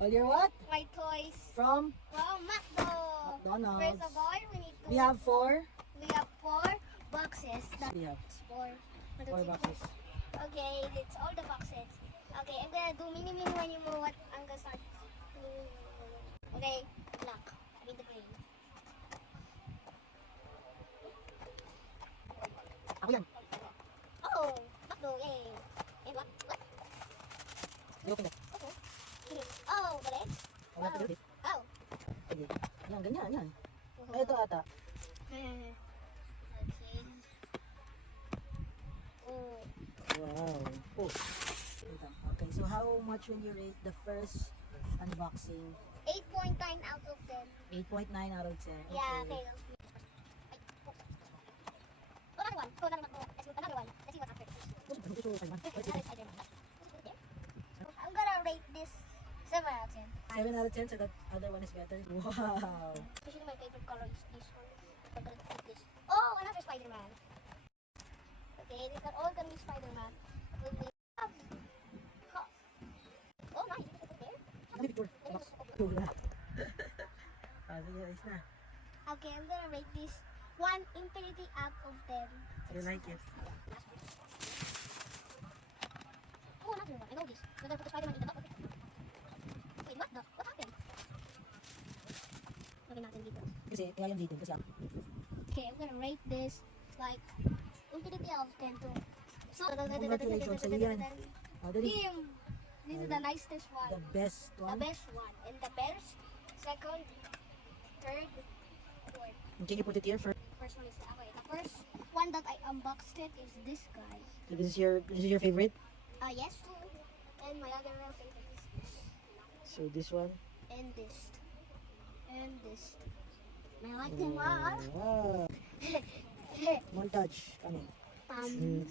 All your what? my toys From from McDonald's. First McDonald's. of all, we need to. We have four. We have 4 boxes. That's We have 4. 4 boxes. Okay, that's all the boxes. Okay, I'm gonna do mini when you know what I'm gonna start. Okay, lock. With the green. Ako yan. Oh, McDo, yay. And what? You open it. Okay. Oh, balik. I want to do it. Oh. Sige. Yan, ganyan, yan. Ay, ito ata. Okay. Oh. Wow. Oh. Okay, so how much will you rate the first unboxing? 8.9 out of 10. 8.9 out of 10. Yeah, okay. Another one. Oh, another one. Let's do another one. Let's see what's after. I'm gonna rate this 7 out of 10. 7 out of 10, so that other one is better. Wow. Especially my favorite color is this one. I'm gonna put this. Oh, another Spider-Man. Okay, these are all gonna be Spider-Man. With the oh, nice. You can put it there. Ano picture? Box. Sige, ayos na. Okay, I'm gonna rate this 1 infinity out of 10. You like it? Oh, another one. I know this. I'm gonna put the Spider-Man in the top of it. Wait, what the? What happened? Lagyan natin dito. Kasi, kaya yan dito. Kasi ako. Okay, I'm gonna rate this like infinity out of 10 too. So, Congratulations sa iyan. Dali. Team, this is the nicest one. The best The one. best one. And the best, second, third, fourth. Can you put it here first? First one is okay. The first one that I unboxed it is this guy. So this is your favorite? Yes, too. And my other favorite is this. So this one? And this. And this. I like them all. Wow. Montage. Kami. Um,